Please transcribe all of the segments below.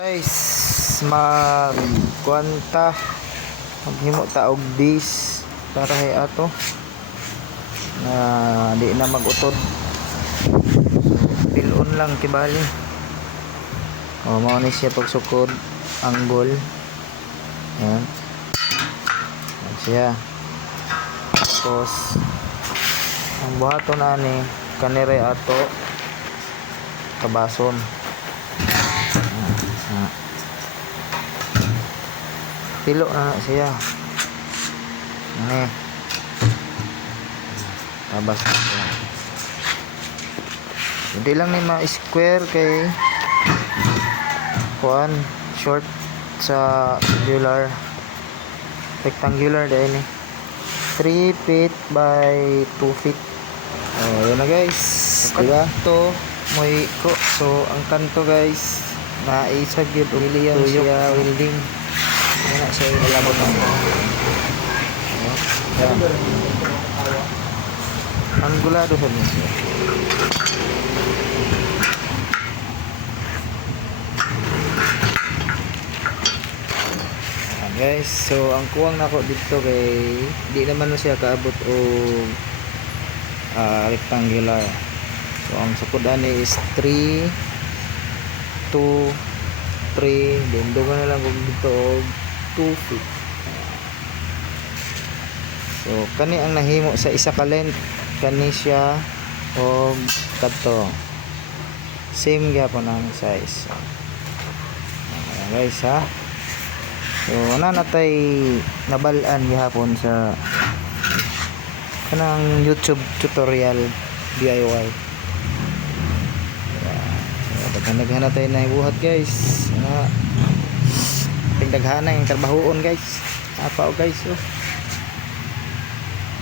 Guys, magkuanta maghimo ta og bis para hay ato na di na magutod. Pilon lang kibali. Mao ni siya pagsukod anggol. Ayan. Ayan siya. Tapos ang buhaton ani kanire ato kabason. Tilo na siya. Ini. Tabas na siya. Hindi lang ni ma-square kay kuan short sa rectangular dahil ni 3 feet by 2 feet. Yun na guys. Diba? Ito may ko. So ang kanto guys naisag yun umiliyan siya welding. Yan siya ilabot na. Yan. Anggulado sa niya. Guys, so ang kuwang nako dito kay di naman siya kaabot o rectangular. So ang sukodan is 3 2 3 then dugo na lang dito og 2 feet. So kani ang nahimo sa isa ka length kani siya og kadto same gyapon ang size. Guys ha, so natay nabalaan gihapon sa kanang YouTube tutorial DIY. Daghan tayo na ibuhat guys. Daghan na yung trabahoon guys. Apa o guys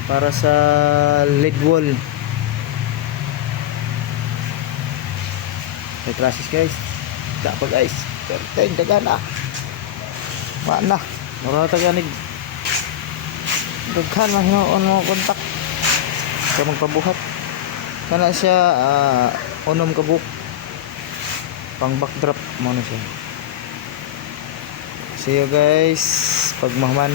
para sa lead wall. May traces guys. Dapat guys. Pero daghan na. Mana? Mura taganig. Daghan man hinoon mo kontak. Sa magpabuhat. Kana siya unom ka book. Pang backdrop mo na siya. See you guys pag mahuman.